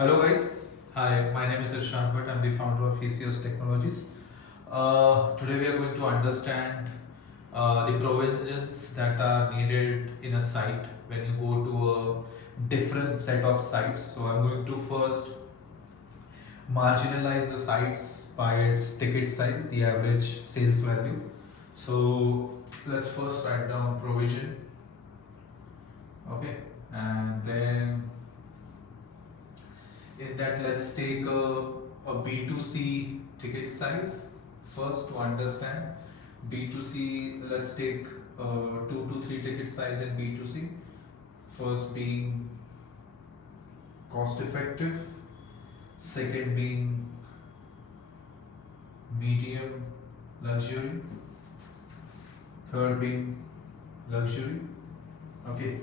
Hello guys, hi, my name is Irshad Bhatt, I'm the founder of ECS Technologies. Today we are going to understand the provisions that are needed in a site when you go to a different set of sites. So I'm going to first marginalize the sites by its ticket size, the average sales value. So let's first write down provision, okay, and then in that let's take a B2C ticket size first to understand. B2C, let's take 2 to 3 ticket size in B2C. First being cost effective, second being medium luxury, third being luxury. Okay.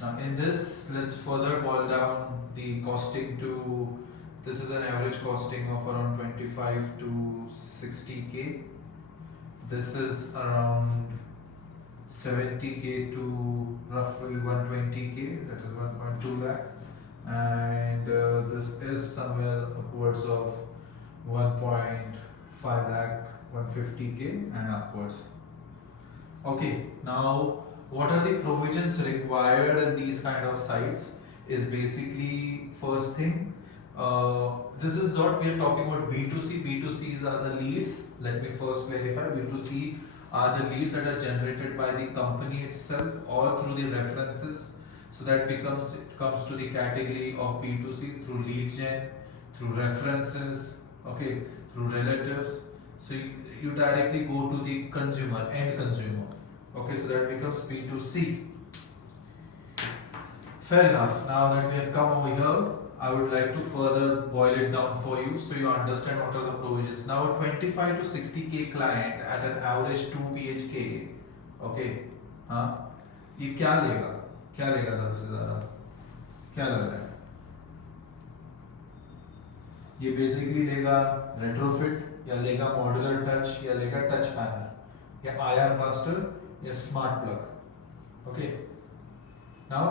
Now in this, let's further boil down the costing to, this is an average costing of around 25 to 60k. This is around 70k to roughly 120k, that is 1.2 lakh. And this is somewhere upwards of 1.5 lakh, 150k and upwards. Okay, now what are the provisions required in these kind of sites is basically first thing. This is what we are talking about B2C. B2Cs are the leads. Let me first clarify. B2C are the leads that are generated by the company itself or through the references. So that becomes, it comes to the category of B2C through lead gen, through references, okay, through relatives. So you directly go to the consumer, end consumer. Okay, so that becomes B2C. Fair enough. Now that we have come over here, I would like to further boil it down for you so you understand what are the provisions. Now, a 25 to 60k client at an average 2 BHK, okay, हाँ, ये क्या लेगा? क्या लेगा ज़्यादा से ज़्यादा? क्या लग रहा है? ये बेसिकली लेगा रेट्रोफिट या लेगा मॉड्यूलर टच या लेगा टच पैनल या IR कास्टर या smart plug. Okay, now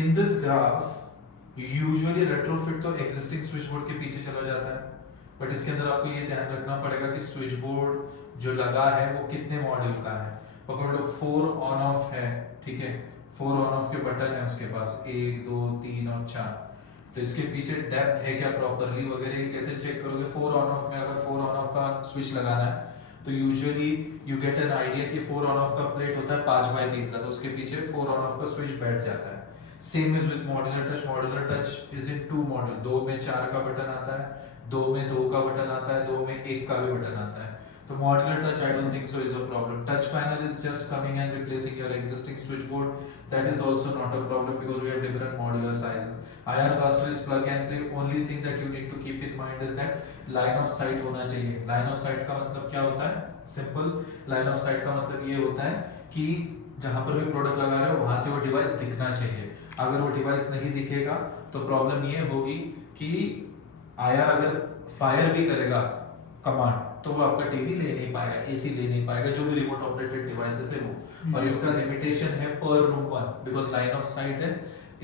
in this graph usually retrofit तो एग्जिस्टिंग स्विच बोर्ड के पीछे चला जाता है, बट इसके अंदर आपको ये ध्यान रखना पड़ेगा कि स्विच बोर्ड जो लगा है वो कितने मॉड्यूल का है. पकड़ लो 4 ऑन ऑफ है, ठीक है, 4 ऑन ऑफ के बटन है उसके पास, 1 2 3 और 4. तो इसके पीछे डेप्थ है क्या प्रॉपरली वगैरह कैसे चेक करोगे? 4 ऑन ऑफ में अगर 4 ऑन ऑफ का स्विच लगाना है तो usually you get an idea कि 4 ऑन ऑफ का प्लेट होता है 5x3 का, तो उसके पीछे 4 ऑन ऑफ का स्विच बैठ जाता है. Same is with modular touch. Modular touch is in 2 module, 2 में 4 का बटन आता है, 2 में 2 का बटन आता है, 2 में 1 का भी बटन आता है. तो modular touch I don't think so is a problem. Touch panel is just coming and replacing your existing switch board. That is also not a problem because we have different modular sizes. IR caster is plug and play. Only thing that you need to keep in mind is that line of sight होना चाहिए. Line of sight का मतलब क्या होता है? Simple. Line of sight का मतलब ये होता है कि जहाँ पर भी प्रोडक्ट लगा रहे हो वहाँ से वो डिवाइस दिखना चाहिए. अगर वो डिवाइस नहीं दिखेगा तो प्रॉब्लम ये होगी कि IR अगर फायर भी करेगा कमांड तो वो आपका टीवी ले नहीं पाएगा, एसी ले नहीं पाएगा, जो भी रिमोट ऑपरेटेड डिवाइसेस है वो. और इसका लिमिटेशन है पर room 1 because line of site है.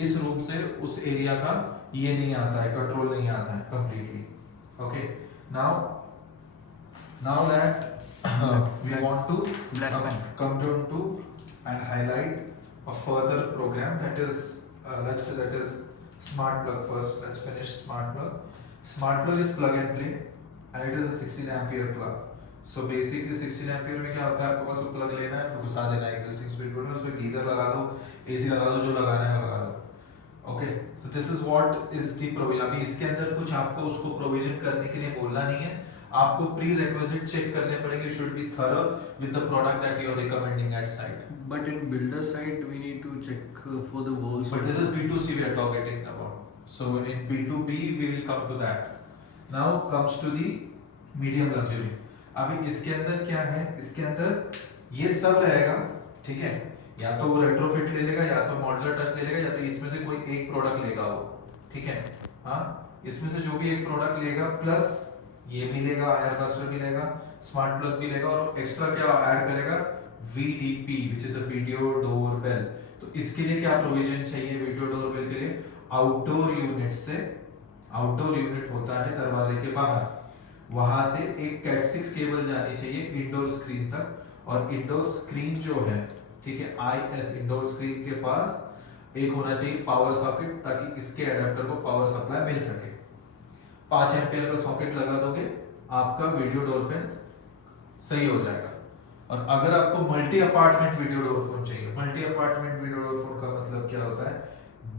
इस रूम से उस एरिया का ये नहीं आता है, कंट्रोल नहीं आता है completely. Okay, now that we want to come down to and highlight a further program that is let's say that is smart plug. First let's finish smart plug. Smart plug is plug and play and it is a 16 ampere plug. So basically 16 ampere में क्या होता है, आपको बस वो plug लेना है, घुसा देना है एक्जिस्टिंग स्विच बोर्ड में, उसमें गीजर लगा दो, एसी लगा दो, जो लगाना है लगा दो. Okay, so this is what is the provision. अभी इसके अंदर कुछ आपको उसको प्रोविजन करने के लिए बोलना नहीं है, आपको प्री रिक्विजिट चेक करने पड़ेंगे. You should be thorough with the product that you are recommending at site. But in builder side, we need to check for the walls. But this is B2C we are talking about. So in B2B we will come to that. Now comes to the medium luxury. अभी इसके अंदर क्या है, इसके अंदर ये सब रहेगा, ठीक है. या तो वो रेट्रोफिट ले लेगा, या तो मॉड्यूलर टच ले लेगा, या तो इसमें से कोई एक प्रोडक्ट लेगा वो, ठीक है. हाँ, इसमें से जो भी एक प्रोडक्ट लेगा प्लस ये भी लेगा, IR कास्टर भी लेगा, स्मार्ट प्लग भी लेगा, और एक्स्ट्रा क्या ऐड करेगा, VDP which is a video doorbell. तो इसके लिए क्या प्रोविजन चाहिए वीडियो डोर बेल के लिए? आउटडोर यूनिट से आउटडोर यूनिट होता है दरवाजे के बाहर, वहां से एक कैट 6 केबल जानी चाहिए इंडोर स्क्रीन तक, और इंडोर स्क्रीन जो है, ठीक है, IS इंडोर स्क्रीन के पास एक होना चाहिए पावर सॉकेट, ताकि इसके अडेप्टर को पावर सप्लाई मिल सके। 5 एम्पियर का सॉकेट लगा दोगे, आपका वीडियो डोर फैन सही हो जाएगा। और अगर आपको multi apartment video door phone चाहिए, multi apartment video door phone का मतलब क्या होता है,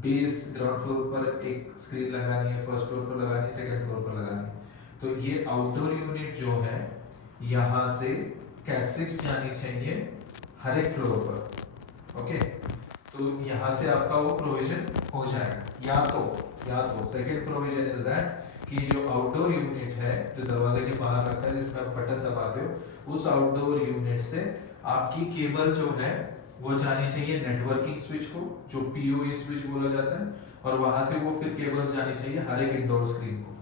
बेस ग्राउंड फ्लोर पर एक स्क्रीन लगानी है, फर्स्ट फ्लोर पर लगानी है, सेकंड फ्लोर पर लगानी है, तो ये आउटडोर यूनिट जो है यहाँ से कैट 6 जानी चाहिए हर एक फ्लोर पर। ओके, तो यहाँ से आपका वो प्रोविजन हो जाएगा। या तो सेकंड प्रोविजन इज दैट कि जो आउटडोर यूनिट है जो दरवाजे के बाहर रखा है, जिसमें आप बटन दबाते हो, उस आउटडोर यूनिट से आपकी केबल जो है वो जानी चाहिए नेटवर्किंग स्विच को, जो PoE स्विच बोला जाता है, और वहां से वो फिर केबल्स जानी चाहिए हर एक इंडोर स्क्रीन को।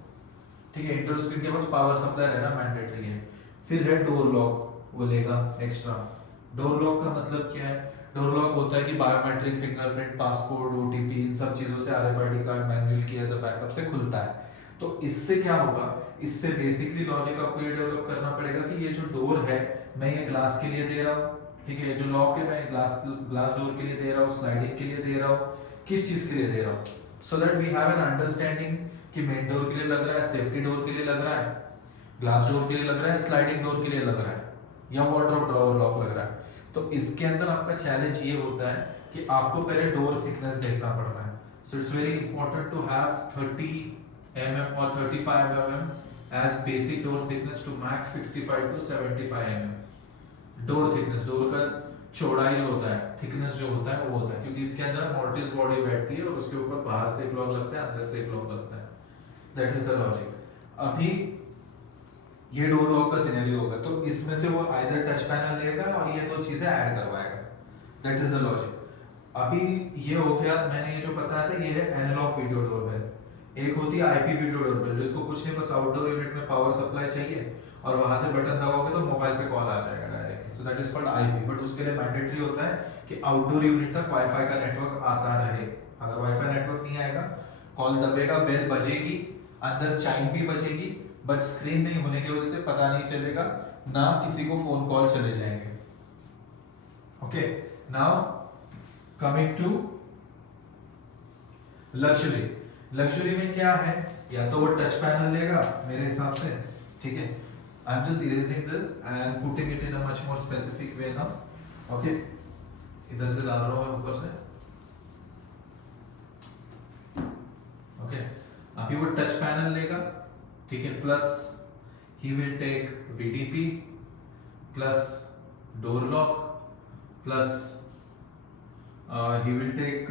ठीक है, इंडोर स्क्रीन के पास पावर सप्लाई रहना मैंडेटरी है। फिर है डोर लॉक, वो लेगा एक्स्ट्रा। डोर लॉक का मतलब क्या है, डोर लॉक होता है कि बायोमेट्रिक, फिंगरप्रिंट, पासकोड, OTP, इन सब चीजों से RFID कार्ड मैन्युअल की एज अ बैकअप से खुलता है। तो इससे क्या होगा, इससे बेसिकली लॉजिक आपको ये डेवलप करना पड़ेगा कि ये जो डोर है मैं ये ग्लास के लिए दे रहा हूँ, ठीक है, जो लॉक है मैं ग्लास डोर के लिए दे रहा हूँ, स्लाइडिंग के लिए दे रहा हूँ, किस चीज के लिए दे रहा हूँ, so that we have an understanding कि मेन डोर के लिए लग रहा है, सेफ्टी डोर के लिए लग रहा है, ग्लास डोर के लिए लग रहा है, स्लाइडिंग डोर के लिए लग रहा है, या वार्डरोब ड्रॉअर लॉक लग रहा है। तो इसके अंदर आपका चैलेंज ये होता है कि आपको पहले डोर थिकनेस देखना पड़ता है। So it's very important to have 30 mm or 35 mm as basic door thickness to max 65 to 75 mm। Door thickness, door का चौड़ाई जो होता है, थिकनेस जो होता है वो होता है, क्योंकि इसके अंदर मोर्टिस बॉडी बैठती है और उसके ऊपर बाहर से एक लॉक लगता है, अंदर से एक लॉक लगता है। That is the logic. अभी ये डोर लॉक का सिनेरियो होगा, तो इसमें से वो आइदर टच पैनल लेगा और ये दो चीजें ऐड करवाएगा। That is the logic. अभी ये हो गया, मैंने ये जो बताया था, ये है एनालॉग वीडियो डोरबेल। एक होती है IP वीडियो डोरबेल, जिसको कुछ नहीं, बस आउटडोर यूनिट में पावर सप्लाई चाहिए और वहां से बटन दबाओगे तो मोबाइल पे कॉल आ जाएगा directly. So that is called IP। But उसके लिए मैंडेटरी होता है कि आउटडोर यूनिट तक वाईफाई का नेटवर्क आता रहे। अगर वाईफाई नेटवर्क नहीं आएगा, कॉल दबेगा, बेल बजेगी, अंदर चाइम भी बजेगी, बट स्क्रीन नहीं होने की वजह से पता नहीं चलेगा, ना किसी को फोन कॉल चले जाएंगे। Okay, now coming to luxury. Luxury में क्या है, या तो वो टच पैनल लेगा मेरे हिसाब से, ठीक है, I am just erasing this and putting it in a much more specific way now. Okay, इधर से डाल रहा हूं ऊपर से। ओके, अभी वो टच पैनल लेगा, ठीक है, plus he will take VDP plus door lock plus he will take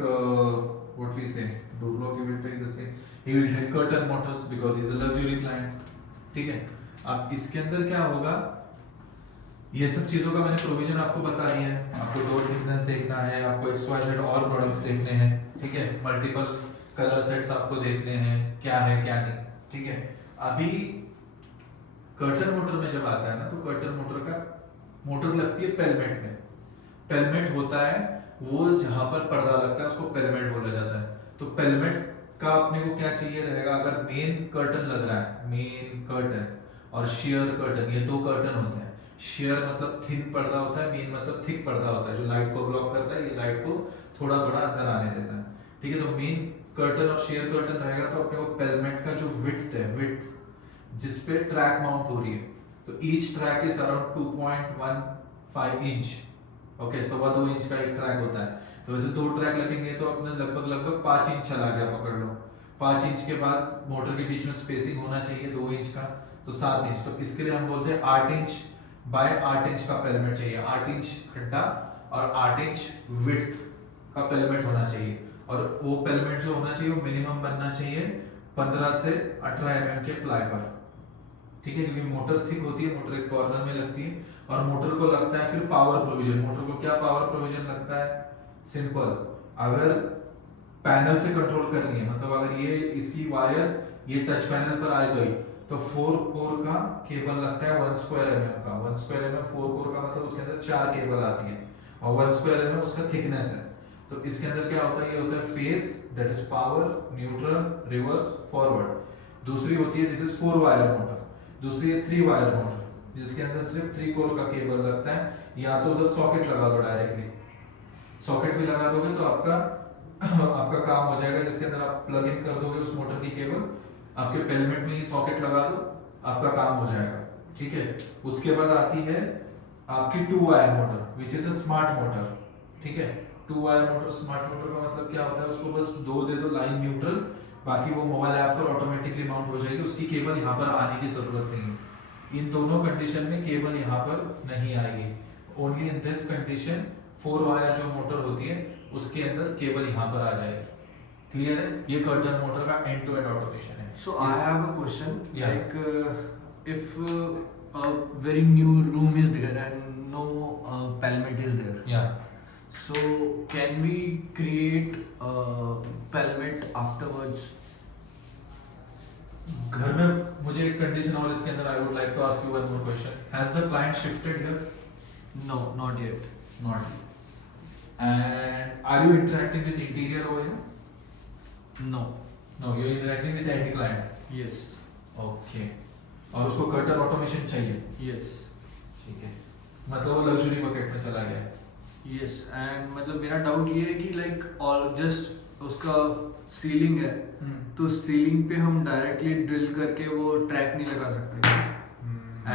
what we say, door lock, he will take this thing, he will take curtain motors because he is a luxury client। ठीक है, अब इसके अंदर क्या होगा, ये सब चीजों का मैंने प्रोविजन आपको बता दिया है। आपको डोर थिकनेस देखना है, आपको XYZ और प्रोडक्ट्स देखने हैं, ठीक है, मल्टीपल कलर सेट्स आपको देखने हैं, क्या है क्या नहीं, ठीक है। अभी कर्टन मोटर में जब आता है ना, तो कर्टन मोटर का मोटर लगती है पेलमेट में। पेलमेट होता है वो जहां पर पर्दा लगता है, उसको पेलमेट बोला जाता है। तो पेलमेट का अपने को क्या चाहिए रहेगा, अगर मेन कर्टन लग रहा है, मेन कर्टन और शेयर कर्टन, ये दो कर्टन होते हैं। शेयर मतलब थिन पर्दा होता है, मेन मतलब थिक पर्दा होता है, जो लाइट को ब्लॉक करता है, ये लाइट को थोड़ा थोड़ा अंदर आने देता है, ठीक है। तो मेन कर्टन और शेयर कर्टन रहेगा, तो अपने को पेलमेट का जो विड्थ है, विड्थ जिसपे ट्रैक माउंट हो रही है, तो each track is around 2.15 inch. Okay, 2.25 inch का एक ट्रैक होता है। तो वैसे दो ट्रैक लगेंगे तो अपने लगभग 5 इंच चला गया, पकड़ लो। 5 इंच के बाद मोटर के बीच में स्पेसिंग होना चाहिए 2 इंच का, तो 7 इंच। तो इसके लिए हम बोलते हैं 8 इंच बाय 8 इंच का पेलमेट चाहिए। 8 इंच खड्डा और 8 इंच विड्थ का पेलमेट होना चाहिए। और वो पेलमेट जो होना चाहिए वो मिनिमम बनना चाहिए 15 से 18 mm के प्लाई पर, ठीक है, क्योंकि मोटर थिक होती है, मोटर एक कॉर्नर में लगती है, और मोटर को लगता है फिर पावर प्रोविजन। मोटर को क्या पावर प्रोविजन लगता है, सिंपल, अगर पैनल से कंट्रोल करनी है, मतलब अगर ये इसकी वायर ये टच पैनल पर आ गई, तो 4 कोर का केबल लगता है 1 स्क्वायर mm का। 1 स्क्वायर mm 4 कोर का मतलब उसके अंदर 4 केबल आती है, और 1 स्क्वायर mm उसका थिकनेस है। तो इसके अंदर क्या होता है, ये होता है phase, that is power, neutral, reverse, forward. दूसरी होती है दिस इज 4 वायर मोटर, दूसरी है 3 वायर मोटर जिसके अंदर सिर्फ 3 कोर का केबल लगता है। या तो उधर सॉकेट लगा दो डायरेक्टली, सॉकेट भी लगा दोगे तो आपका आपका काम हो जाएगा, जिसके अंदर आप प्लग इन कर दोगे उस मोटर की केबल, आपके पेलमेट में ही सॉकेट लगा दो, आपका काम हो जाएगा। ठीक है, उसके बाद आती है आपकी 2 wire motor which is a smart motor. ठीक है, 2 वायर मोटर स्मार्ट मोटर का मतलब क्या होता है, उसको बस 2 दे दो लाइन न्यूट्रल, बाकी वो मोबाइल ऐप पर ऑटोमेटिकली माउंट हो जाएगी, उसकी केबल यहाँ पर आने की जरूरत नहीं है। इन दोनों कंडीशन में केबल यहाँ पर नहीं आएगी, only in this condition 4 wire जो मोटर होती है उसके अंदर केबल यहाँ पर आ जाएगी। क्लियर है, ये कर्टन मोटर का एंड टू एंड ऑटोमेशन है। So I have a question. Yeah. Like if a very new room is there and no pelmet is there, या so can we create pelmet afterwards? घर में मुझे एक condition और इसके अंदर I would like to ask you one more question, has the client shifted here? No, not yet. Not. And are you interacting with interior over here? No. No, you are interacting with and client. Yes. Okay, और उसको curtain automation चाहिए? Yes. ठीक है, मतलब वो luxury bucket में चला गया। Yes. And मतलब मेरा डाउट ये है कि like all just उसका सीलिंग है, तो सीलिंग पे हम डायरेक्टली ड्रिल करके वो ट्रैक नहीं लगा सकते,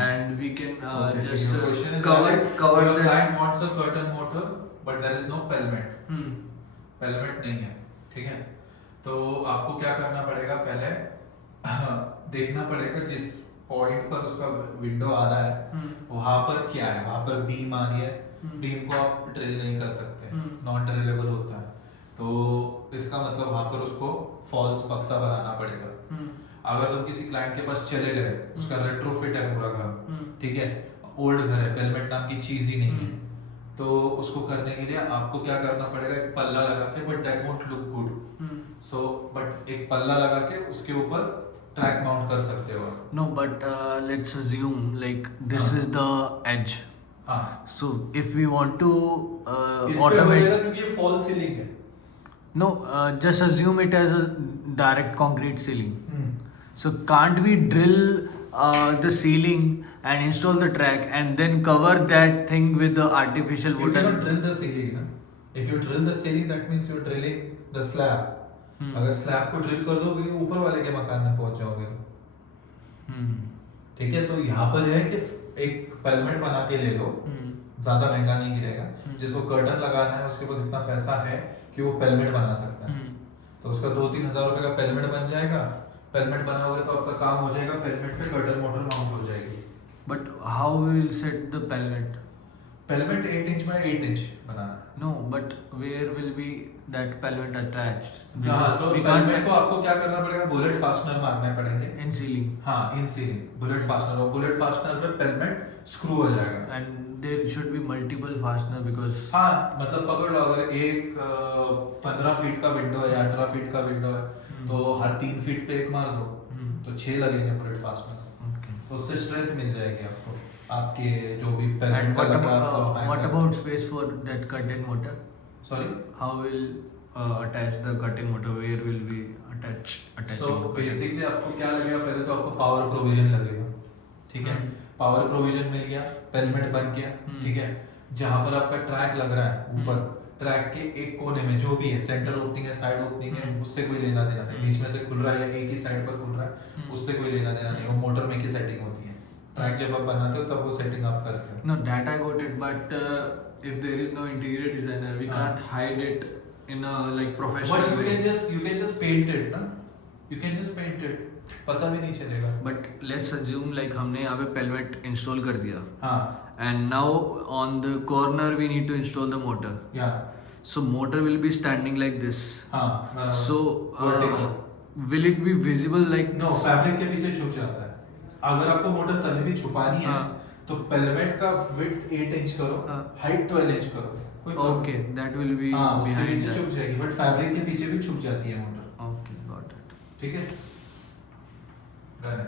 and we can just cover your that. client wants a curtain motor but there is no pelmet, Hmm. pelmet नहीं है। ठीक है, तो आपको क्या करना पड़ेगा, पहले देखना पड़ेगा जिस पॉइंट पर उसका विंडो आ रहा है वहां पर क्या है, वहां पर बीम आ रही है, बीम को आप ड्रिल नहीं कर सकते, नॉन ड्रिलेबल होता है, तो इसका मतलब वहां पर उसको फॉल्स बक्सा बनाना पड़ेगा। अगर तुम किसी क्लाइंट के पास चले गए, उसका रेट्रोफिट है पूरा घर, ठीक है, ओल्ड घर है, पेलमेट नाम की चीज ही नहीं है, तो उसको करने के लिए आपको क्या करना पड़ेगा, एक पल्ला लगा के, but that won't look good, so but एक पल्ला लगा के उसके ऊपर ट्रैक माउंट कर सकते हो। No, but let's assume like this is the edge. हाँ, So if we want to इस पे automate, होएगा क्योंकि ये फॉल सीलिंग है। no, just assume it as a direct concrete ceiling. So can't we drill the ceiling and install the track and then cover that thing with the artificial You cannot wooden? drill the ceiling ना, if you drill the ceiling that means you are drilling the slab, अगर slab को drill कर दोगे ऊपर वाले के मकान में पहुंच जाओगे तो। ठीक है, तो यहाँ पर है कि एक पेलमेट बना के ले लो, ज्यादा महंगा नहीं गिरेगा, जिसको कर्टन लगाना है उसके पास इतना पैसा है कि वो पेलमेट बना सकता है, तो उसका 2-3 हजार रुपए का पेलमेट बन जाएगा, पेलमेट बनाओगे तो आपका काम हो जाएगा, पेलमेट पे कर्टन मोटर माउंट हो जाएगी। But how we will set the pelmet? Pelmet 8 inch by 8 inch बनाना है। No, but where will be that pelmet attached? हाँ, Because तो we पेलमेट can't को आपको क्या करना पड़ेगा, बुलेट फास्टनर मारने पड़ेंगे। in ceiling, हाँ, इन सीलिंग बुलेट फास्टनर, और बुलेट फास्टनर पे पेलमेट स्क्रू हो जाएगा। and there should be multiple fastener because हाँ, मतलब पकड़ लो अगर एक 15 फीट का विंडो है या 18 फीट का विंडो है, तो हर 3 फीट पे एक मार दो, तो 6 लगेंगे बुलेट फास्टनर्स, okay. तो उससे स्ट्रेंथ मिल जाएगी आपको, आपके जो भी पेलमेट And का what लग रहा है आपको about, hang what कर- about space for that curtain motor? Sorry? How will attach the curtain motor? Where will we attaching So the curtain? basically आपको क्या लगेगा, पहले तो आपको पावर प्रोविजन लगेगा, ठीक है, पावर प्रोविजन मिल गया, पेलमेट बन गया, ठीक है, जहाँ पर आपका ट्रैक लग रहा है ऊपर, ट्रैक के एक कोने में जो भी है, सेंटर ओपनिंग है, साइड ओपनिंग है, उससे कोई लेना देना नहीं, बीच में से खुल रहा है या एक ही साइड पर खुल रहा है, उससे कोई लेना देना नहीं, वो मोटर में की सेटिंग होती है, ट्रैक जब आप बनाते हो तब वो सेटिंग आप करते हो। No, that I got it, but if there is no interior designer, we can't hide it in a like professional But way. you can just paint it ना, you can just paint it, पता भी नहीं चलेगा। But let's assume like हमने यहाँ पे pelmet install कर दिया, हाँ, and now on the corner we need to install the motor. या So motor will be standing like this. हाँ, बराबर। So Vertical। will it be visible like? No, fabric के पीछे छुप जाता है। अगर आपको मोटर तभी भी छुपानी है, तो पेलमेट का विड्थ 8 इंच करो, हाइट 12 इंच करो, कोई problem Okay, that will be हाँ, उसके behind पीछे छुप that. जाएगी, बट फैब्रिक के पीछे भी छुप जाती है मोटर। Okay, got it. ठीक है, Done है।